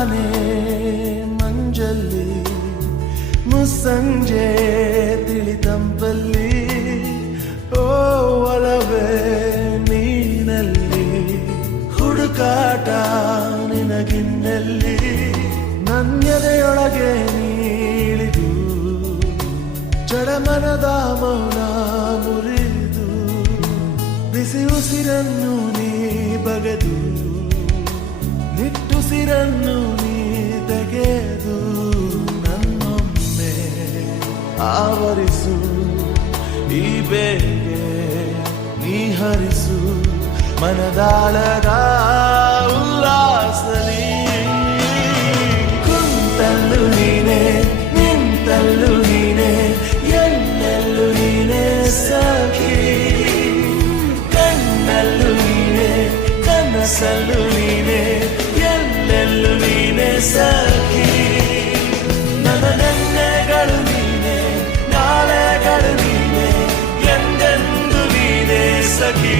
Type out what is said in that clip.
ತಾನೇ ಮಂಜಲ್ಲಿ ಮುಸ್ಸಂಜೆ ತಿಳಿತಂಪಲ್ಲಿ ಓ ಒಲವೇ ನೀನಲ್ಲಿ ಹುಡುಕಾಟ ನಿನಗಿನ್ನಲ್ಲಿ ನನ್ಯದೆಯೊಳಗೆ ನೀಳಿದು ಜಡಮನದ ಮೌನ ಮುರಿದು ಬಿಸಿ ಉಸಿರನ್ನು ನೀ ಬಗೆದು ನಿಟ್ಟುಸಿರನ್ನು ನೀ ತೆಗೆದು ನನ್ನೊಮ್ಮೆ ಆವರಿಸು ಈ ಬೇಗೆ ನೀ ಹರಿಸು ಮನದಾಳದ ಉಲ್ಲಾಸಲಿ ಕುಂತಲ್ಲು ನೀನೆ ನಿಂತಲ್ಲು ನೀನೆ ಎಲ್ಲೆಲ್ಲೂ ನೀನೆ ಸಖಿ ಕಣ್ಣಲ್ಲೂ ನೀನೆ ಕನಸಲ್ಲೂ ನೀನೆ ಎಲ್ಲೆಲ್ಲೂ ನೀನೆ ಸಖಿ ನನ್ನ ನೆನ್ನೆಗಳು ನೀನೆ ನಾಳೆಗಳು ನೀನೆ ಎಂದೆಂದು ನೀನೆ ಸಖಿ